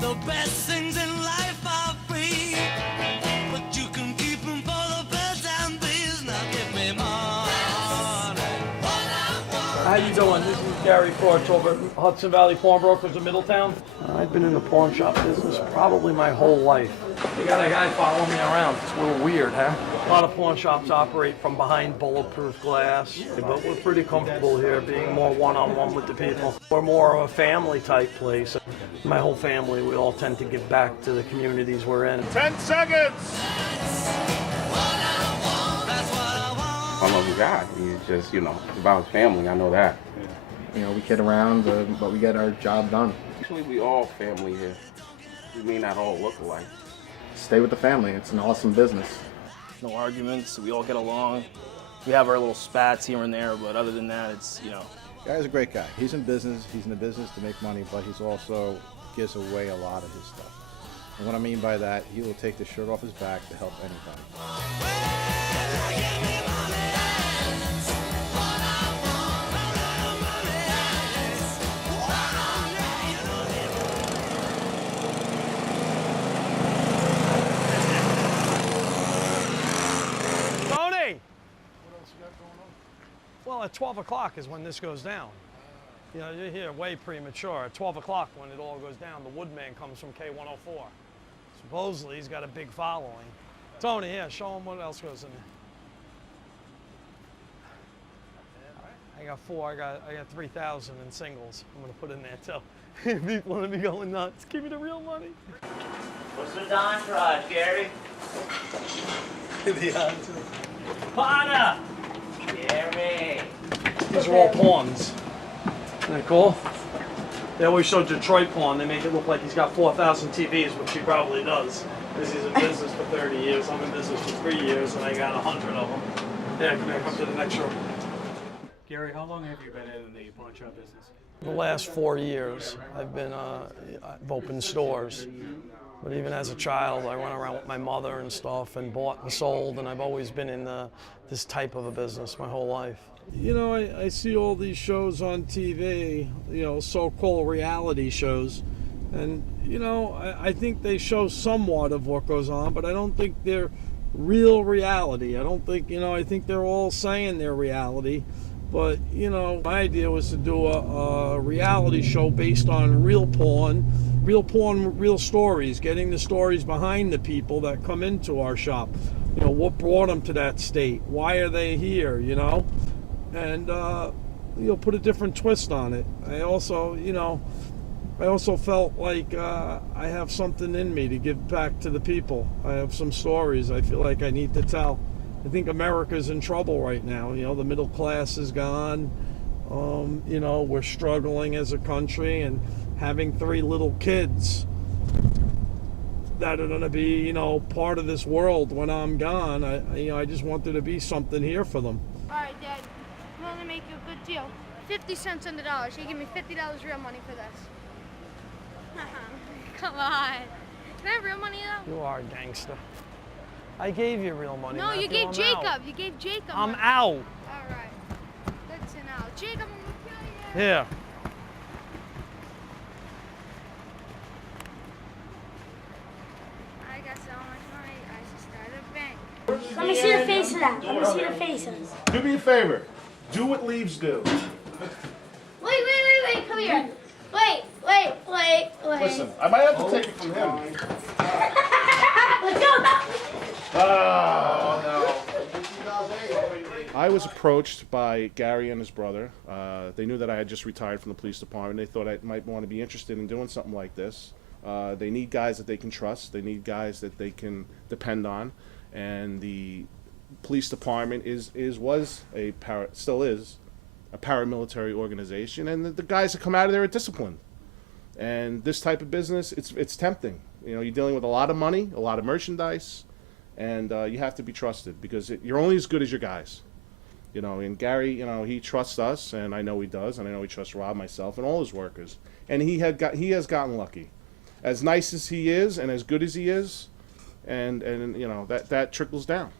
The best things in life are free, but you can keep them for the birds and bees. Now give me money. How you doing? This is Gary Corts over at Hudson Valley Pawnbrokers in Middletown. I've been in the pawn shop business probably my whole life. You got a guy following me around. It's a little weird, huh? A lot of pawn shops operate from behind bulletproof glass, but we're pretty comfortable here being more one-on-one with the people. We're more of a family type place. My whole family, we all tend to give back to the communities we're in. 10 seconds! I love the guy. He's just, it's about his family. I know that. We kid around, but we get our job done. Actually, we all family here. We may not all look alike. Stay with the family. It's an awesome business. No arguments. We all get along. We have our little spats here and there, but other than that, it's, Guy's a great guy. He's in business. He's in the business to make money, but he's also gives away a lot of his stuff. And what I mean by that, he will take the shirt off his back to help anybody. Well, at 12 o'clock is when this goes down. You're here way premature. At 12 o'clock when it all goes down, the woodman comes from K104. Supposedly he's got a big following. Tony, here, show him what else goes in there. I got four, I got 3,000 in singles. I'm gonna put in there too. People want to be going nuts. Give me the real money. What's the entourage, Gary? The entourage. Pana! Gary! These are all pawns. Isn't that cool? They always show Detroit pawn. They make it look like he's got 4,000 TVs, which he probably does. Because he's in business for 30 years. I'm in business for 3 years, and I got 100 of them. Yeah, come to the next room. Gary, how long have you been in the pawn shop business? The last 4 years, I've opened stores. But even as a child, I went around with my mother and stuff and bought and sold, and I've always been in this type of a business my whole life. I see all these shows on TV, so-called reality shows, and, I think they show somewhat of what goes on, but I don't think they're real reality. I don't think, I think they're all saying they're reality, but, my idea was to do a reality show based on real pawn, real stories, getting the stories behind the people that come into our shop. What brought them to that state? Why are they here, And, put a different twist on it. I also felt like I have something in me to give back to the people. I have some stories I feel like I need to tell. I think America's in trouble right now. The middle class is gone. We're struggling as a country, and having 3 little kids that are going to be, part of this world when I'm gone. I just want there to be something here for them. All right, Dad, I'm going to make you a good deal. 50 cents on the dollar. So you give me $50 real money for this. Come on. Can I have real money, though? You are a gangster. I gave you real money. No, Matthew. you gave I'm Jacob. out. You gave Jacob I'm money. out. All right. Listen out. Jacob, I'm going to kill you. Here. I got so much money, I should start a bank. Let me see the face of that. Let me see the faces. Do me a favor. Do what leaves do. Wait. Come here. Wait. Listen, I might have to take it from him. Let's go. I was approached by Gary and his brother. They knew that I had just retired from the police department. They thought I might want to be interested in doing something like this. They need guys that they can trust. They need guys that they can depend on. And the police department still is a paramilitary organization. And the guys that come out of there are disciplined. And this type of business, it's tempting. You're dealing with a lot of money, a lot of merchandise, and you have to be trusted because you're only as good as your guys. And Gary, he trusts us, and I know he does, and I know he trusts Rob, myself, and all his workers. And he has gotten lucky. As nice as he is, and as good as he is, and that trickles down.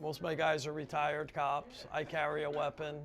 Most of my guys are retired cops. I carry a weapon,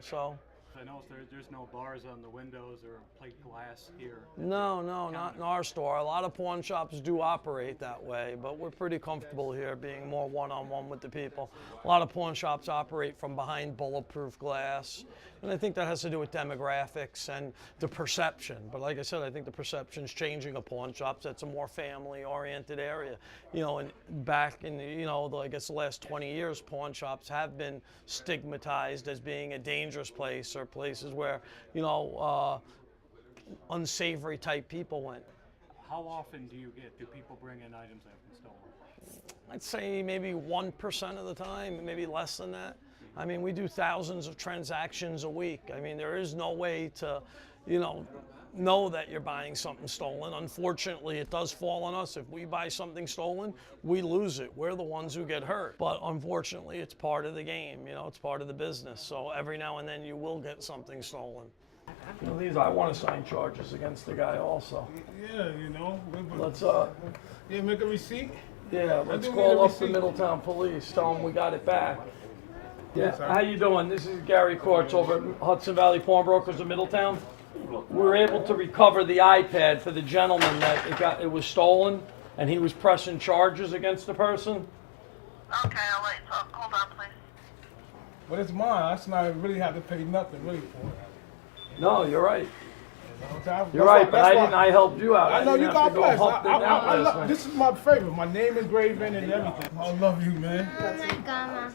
so I noticed there's no bars on the windows or plate glass here. No, not in our store. A lot of pawn shops do operate that way, but we're pretty comfortable here being more one-on-one with the people. A lot of pawn shops operate from behind bulletproof glass, and I think that has to do with demographics and the perception. But like I said, I think the perception's changing of pawn shops. That's a more family-oriented area. You know, and back in, I guess the last 20 years, pawn shops have been stigmatized as being a dangerous place or places where, unsavory type people went. How often do people bring in items that have been stolen? I'd say maybe 1% of the time, maybe less than that. I mean, we do thousands of transactions a week. I mean, there is no way to, know that you're buying something stolen. Unfortunately, it does fall on us. If we buy something stolen, we lose it. We're the ones who get hurt. But unfortunately, it's part of the game. It's part of the business. So every now and then you will get something stolen. I want to sign charges against the guy also. Yeah, Let's make a receipt. Yeah, let's call up the Middletown police. Tell them we got it back. Yeah, how you doing? This is Gary Corts over at Hudson Valley Pawnbrokers of Middletown. We were able to recover the iPad for the gentleman that it was stolen, and he was pressing charges against the person. Okay, I'll let you talk. Hold on, please. But it's mine. That's not really have to pay nothing really for it. No, you're right. You're right, but I helped you out. I know you got blessed. I love this is my favorite. My name engraved in and everything. I love you, man. Oh my God, Mom.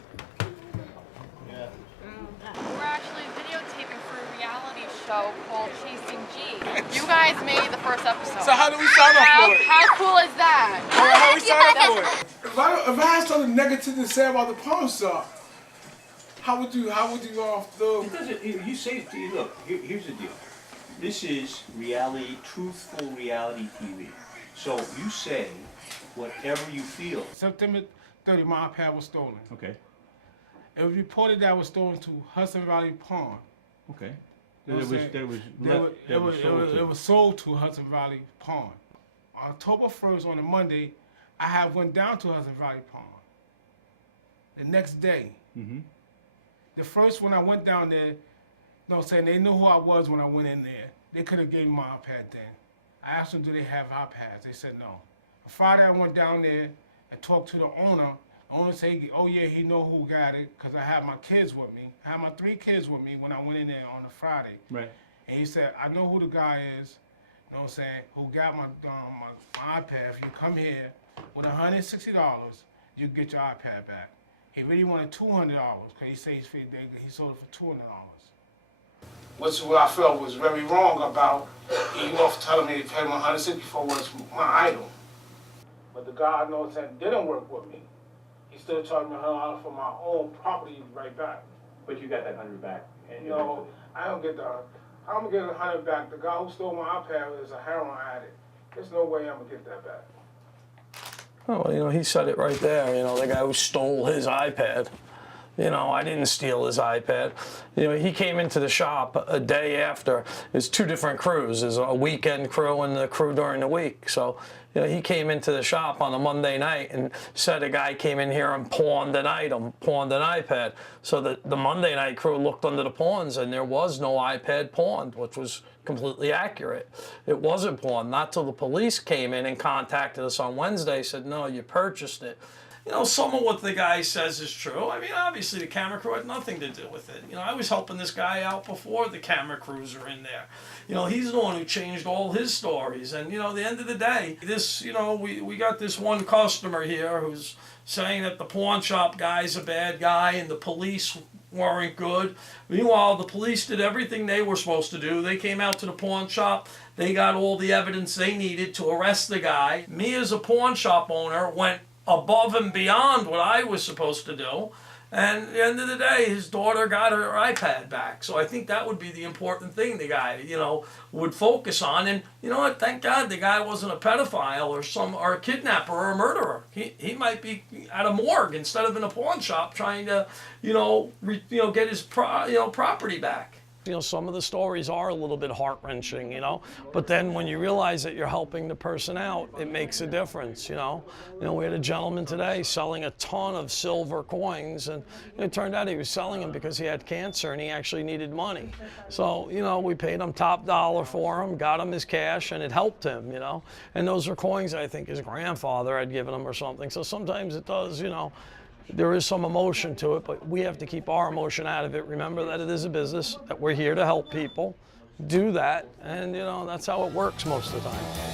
We're actually videotaping for a reality show called Chasing G. You guys made the first episode. So how do we sign up for it? How cool is that? How we sign up for it? If I had something negative to say about the pawn shop, how would you off the? You say, look, here's the deal. This is reality, truthful reality TV. So you say whatever you feel. September 30, my iPad was stolen. Okay. It was reported that it was stolen to Hudson Valley Pawn. Okay. It was sold to Hudson Valley Pawn. October 1st, on a Monday, I went down to Hudson Valley Pawn. The next day. Mm-hmm. The first when I went down there, they knew who I was when I went in there. They could have gave me my iPad then. I asked them, do they have iPads? They said no. On Friday, I went down there and talked to the owner. The owner said, oh yeah, he know who got it, because I had my kids with me. I had my 3 kids with me when I went in there on a Friday. Right. And he said, I know who the guy is, who got my iPad. If you come here with $160, you get your iPad back. He really wanted $200, because he said he sold it for $200. Which is what I felt was very wrong about, telling me to pay my $160 for was my item. But the guy didn't work with me. He still charged me $100 for my own property right back. But you got that $100 back. No, I don't get that. I'm gonna get $100 back. The guy who stole my iPad is a heroin addict. There's no way I'm gonna get that back. Oh, well, he said it right there. The guy who stole his iPad. I didn't steal his iPad. He came into the shop a day after. There's 2 different crews. There's a weekend crew and the crew during the week. So, he came into the shop on a Monday night and said a guy came in here and pawned an item, pawned an iPad. So the Monday night crew looked under the pawns and there was no iPad pawned, which was completely accurate. It wasn't pawned. Not till the police came in and contacted us on Wednesday, said, no, you purchased it. Some of what the guy says is true. I mean, obviously the camera crew had nothing to do with it. I was helping this guy out before the camera crews are in there. He's the one who changed all his stories. And, at the end of the day, we got this one customer here who's saying that the pawn shop guy's a bad guy and the police weren't good. Meanwhile, the police did everything they were supposed to do. They came out to the pawn shop. They got all the evidence they needed to arrest the guy. Me as a pawn shop owner went above and beyond what I was supposed to do. And at the end of the day, his daughter got her iPad back. So I think that would be the important thing the guy, would focus on. And you know what? Thank God the guy wasn't a pedophile or a kidnapper or a murderer. He might be at a morgue instead of in a pawn shop trying to, get his property back. You know, some of the stories are a little bit heart-wrenching, you know, but then when you realize that you're helping the person out, it makes a difference, you know. We had a gentleman today selling a ton of silver coins, and it turned out he was selling them because he had cancer and he actually needed money. So, you know, we paid him top dollar for him, got him his cash, and it helped him, you know. And those are coins I think his grandfather had given him or something. So sometimes it does, you know, there is some emotion to it, but we have to keep our emotion out of it. Remember that it is a business, that we're here to help people. Do that, and you know, that's how it works most of the time.